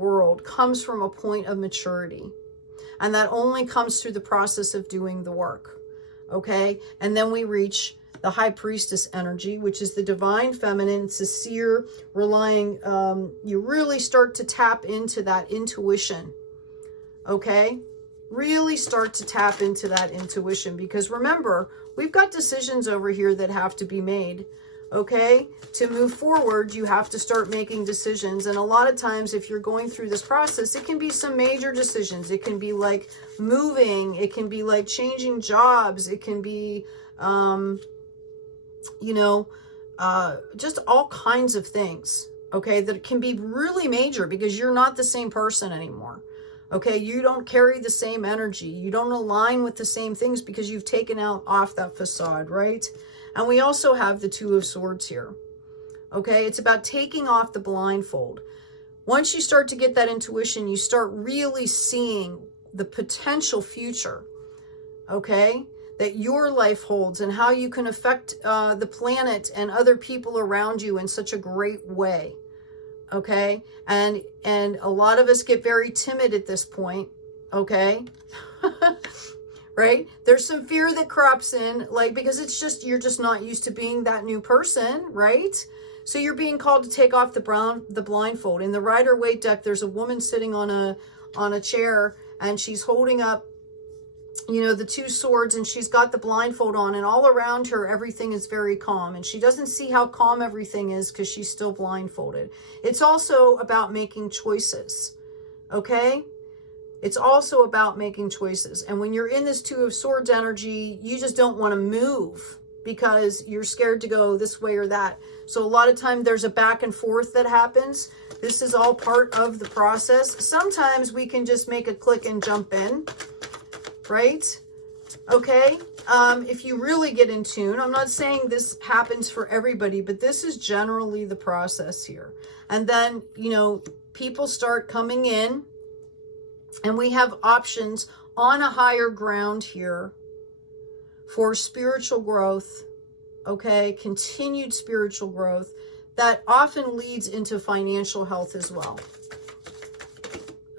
world comes from a point of maturity. And that only comes through the process of doing the work. Okay? And then we reach the high priestess energy, which is the divine feminine. It's a seer, relying, you really start to tap into that intuition. Okay? Really start to tap into that intuition, because remember, we've got decisions over here that have to be made. Okay? To move forward, you have to start making decisions. And a lot of times, if you're going through this process, it can be some major decisions. It can be like moving. It can be like changing jobs. It can be, you know, just all kinds of things. Okay? That can be really major, because you're not the same person anymore. Okay? You don't carry the same energy. You don't align with the same things, because you've taken off that facade, right? And we also have the Two of Swords here. Okay, it's about taking off the blindfold. Once you start to get that intuition, you start really seeing the potential future, okay, that your life holds, and how you can affect the planet and other people around you in such a great way. Okay, and a lot of us get very timid at this point. Okay. Right? There's some fear that crops in, like, because it's just, you're just not used to being that new person, right? So you're being called to take off the blindfold. In the Rider-Waite deck, there's a woman sitting on a chair, and she's holding up, you know, the two swords, and she's got the blindfold on, and all around her, everything is very calm. And she doesn't see how calm everything is, because she's still blindfolded. It's also about making choices. Okay? It's also about making choices. And when you're in this Two of Swords energy, you just don't want to move, because you're scared to go this way or that. So a lot of time there's a back and forth that happens. This is all part of the process. Sometimes we can just make a click and jump in, right? Okay. If you really get in tune, I'm not saying this happens for everybody, but this is generally the process here. And then, you know, people start coming in, and we have options on a higher ground here for spiritual growth, okay? Continued spiritual growth that often leads into financial health as well,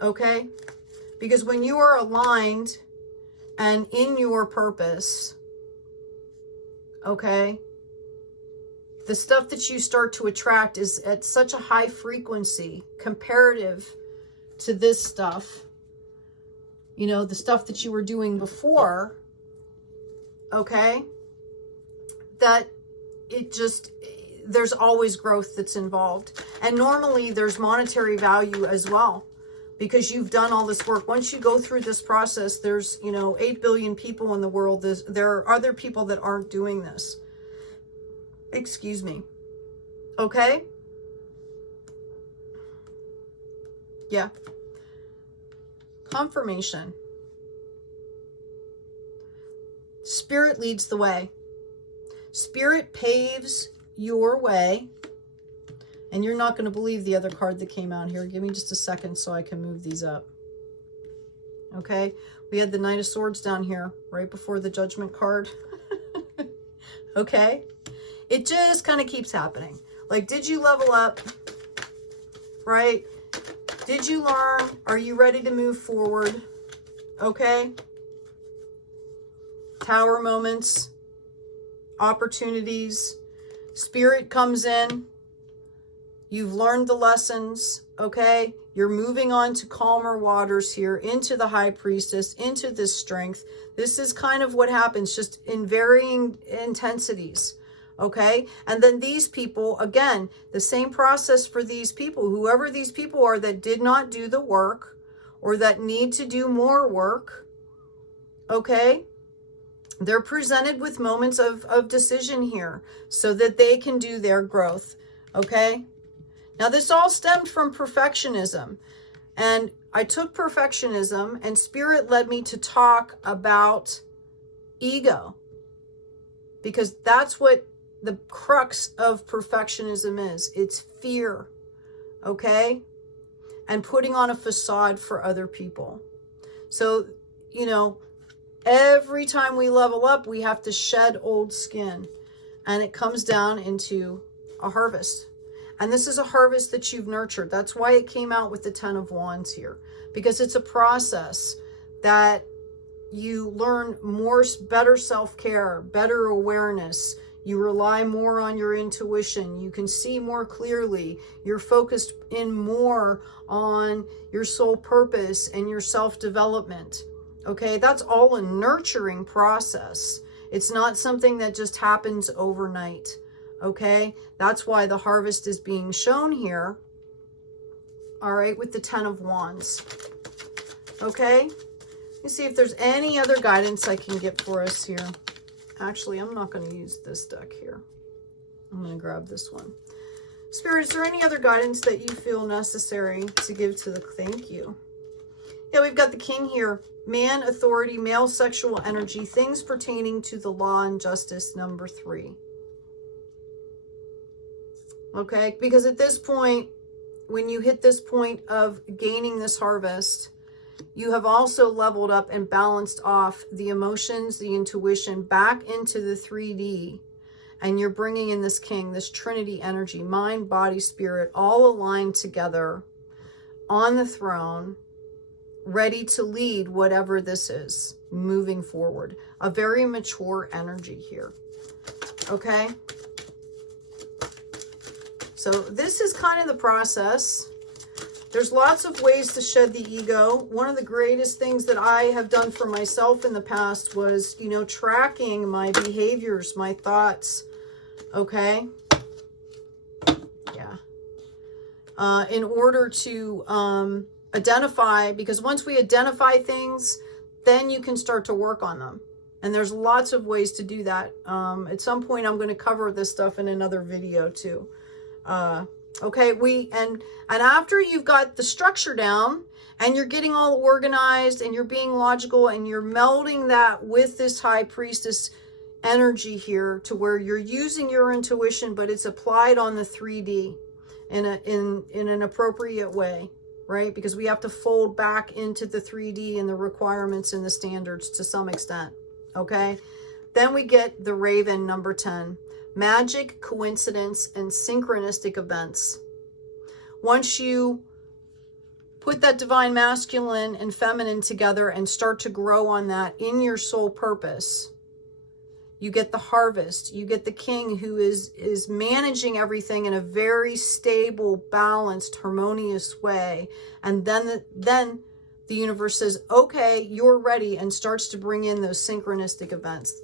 okay? Because when you are aligned and in your purpose, okay, the stuff that you start to attract is at such a high frequency comparative to this stuff. You know, the stuff that you were doing before, okay, that it just, there's always growth that's involved. And normally there's monetary value as well, because you've done all this work. Once you go through this process, there's, you know, 8 billion people in the world. There are other people that aren't doing this. Excuse me. Okay? Yeah. Confirmation. Spirit leads the way. Spirit paves your way. And you're not going to believe the other card that came out here. Give me just a second so I can move these up. Okay. We had the Knight of Swords down here right before the Judgment card. Okay. It just kind of keeps happening. Like, did you level up? Right? Did you learn? Are you ready to move forward? Okay. Tower moments, opportunities, Spirit comes in. You've learned the lessons, okay? You're moving on to calmer waters here, into the High Priestess, into this strength. This is kind of what happens, just in varying intensities, okay? And then these people, again, the same process for these people, whoever these people are that did not do the work or that need to do more work, okay? They're presented with moments of decision here so that they can do their growth, okay? Now, this all stemmed from perfectionism. And I took perfectionism, and Spirit led me to talk about ego, because that's what the crux of perfectionism is. It's fear, okay? And putting on a facade for other people. So, you know, every time we level up, we have to shed old skin, and it comes down into a harvest. And this is a harvest that you've nurtured. That's why it came out with the 10 of Wands here, because it's a process that you learn more, better self-care, better awareness. You rely more on your intuition. You can see more clearly. You're focused in more on your soul purpose and your self-development. Okay, that's all a nurturing process. It's not something that just happens overnight. Okay, that's why the harvest is being shown here. All right, with the 10 of Wands. Okay, let me see if there's any other guidance I can get for us here. Actually, I'm not going to use this deck here. I'm going to grab this one. Spirit, is there any other guidance that you feel necessary to give to the thank you? Yeah, we've got the King here. Man, authority, male sexual energy, things pertaining to the law and justice, number 3. Okay, because at this point, when you hit this point of gaining this harvest, you have also leveled up and balanced off the emotions, the intuition back into the 3D. And you're bringing in this King, this Trinity energy, mind, body, spirit, all aligned together on the throne, ready to lead whatever this is moving forward. A very mature energy here. Okay. So this is kind of the process. There's lots of ways to shed the ego. One of the greatest things that I have done for myself in the past was, you know, tracking my behaviors, my thoughts. Okay. Yeah. In order to identify, because once we identify things, then you can start to work on them. And there's lots of ways to do that. At some point, I'm going to cover this stuff in another video too. Okay, and after you've got the structure down and you're getting all organized and you're being logical and you're melding that with this high priestess energy here to where you're using your intuition, but it's applied on the 3D in an appropriate way, right? Because we have to fold back into the 3D and the requirements and the standards to some extent. Okay, then we get the Raven, number 10. Magic, coincidence, and synchronistic events. Once you put that divine masculine and feminine together and start to grow on that in your soul purpose, you get the harvest. You get the King who is managing everything in a very stable, balanced, harmonious way. And then the universe says, okay, you're ready, and starts to bring in those synchronistic events.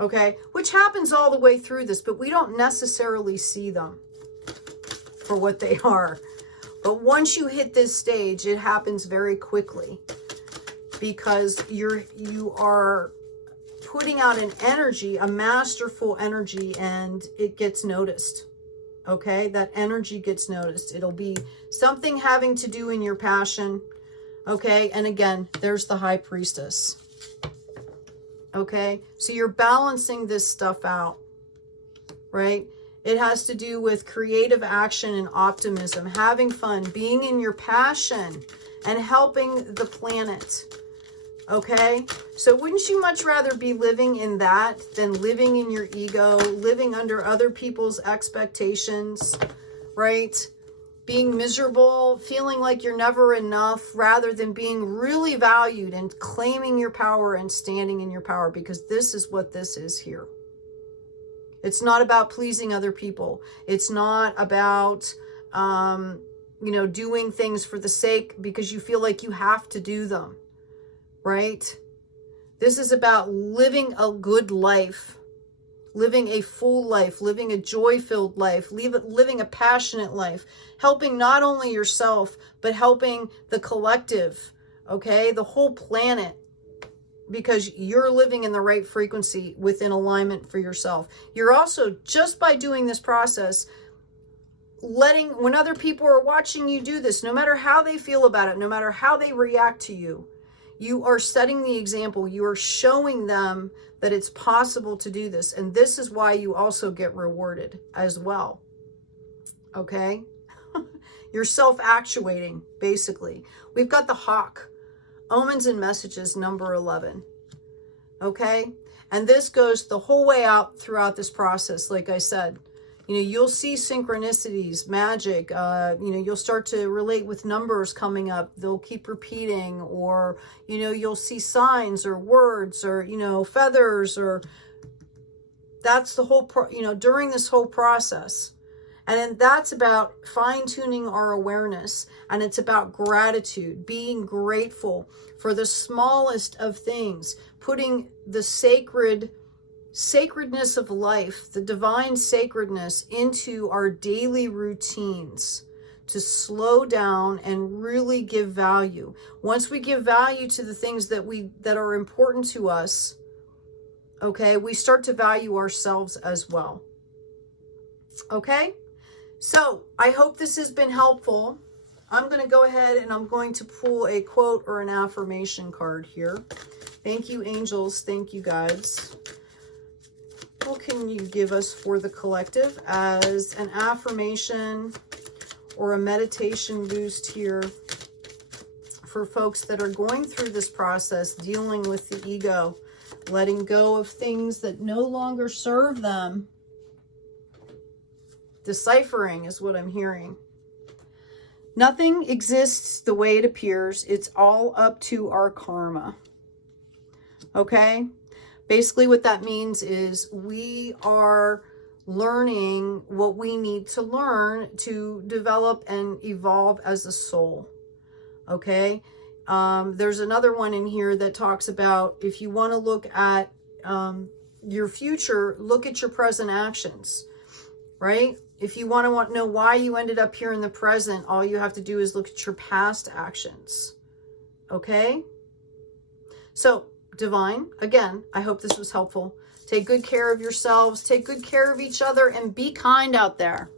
Okay, which happens all the way through this, but we don't necessarily see them for what they are. But once you hit this stage, it happens very quickly because you are putting out an energy, a masterful energy, and it gets noticed. Okay, that energy gets noticed. It'll be something having to do in your passion. Okay, and again, there's the High Priestess. Okay, so you're balancing this stuff out, right? It has to do with creative action and optimism, having fun, being in your passion, and helping the planet. Okay, so wouldn't you much rather be living in that than living in your ego, living under other people's expectations, right? Being miserable, feeling like you're never enough, rather than being really valued and claiming your power and standing in your power, because this is what this is here. It's not about pleasing other people. It's not about, you know, doing things for the sake because you feel like you have to do them, right? This is about living a good life, living a full life, living a joy-filled life, living a passionate life, helping not only yourself, but helping the collective, okay, the whole planet, because you're living in the right frequency within alignment for yourself. You're also, just by doing this process, when other people are watching you do this, no matter how they feel about it, no matter how they react to you, you are setting the example. You are showing them that it's possible to do this. And this is why you also get rewarded as well. Okay? You're self-actuating, basically. We've got the Hawk. Omens and Messages, number 11. Okay? And this goes the whole way out throughout this process. Like I said, You know, you'll see synchronicities, magic. You know, you'll start to relate with numbers coming up. They'll keep repeating, or, you know, you'll see signs or words or, you know, feathers, or that's the whole, you know, during this whole process. And then that's about fine-tuning our awareness. And it's about gratitude, being grateful for the smallest of things, putting the sacredness of life, the divine sacredness into our daily routines to slow down and really give value. Once we give value to the things that are important to us, okay, we start to value ourselves as well. Okay? So I hope this has been helpful. I'm going to go ahead and I'm going to pull a quote or an affirmation card here. Thank you, angels. Thank you, guides. What can you give us for the collective as an affirmation or a meditation boost here for folks that are going through this process, dealing with the ego, letting go of things that no longer serve them? Deciphering is what I'm hearing. Nothing exists the way it appears. It's all up to our karma. Okay? Basically what that means is we are learning what we need to learn to develop and evolve as a soul. Okay? There's another one in here that talks about if you want to look at your future, look at your present actions. Right? If you want to know why you ended up here in the present, all you have to do is look at your past actions. Okay? So, divine, again, I hope this was helpful. Take good care of yourselves. Take good care of each other and be kind out there.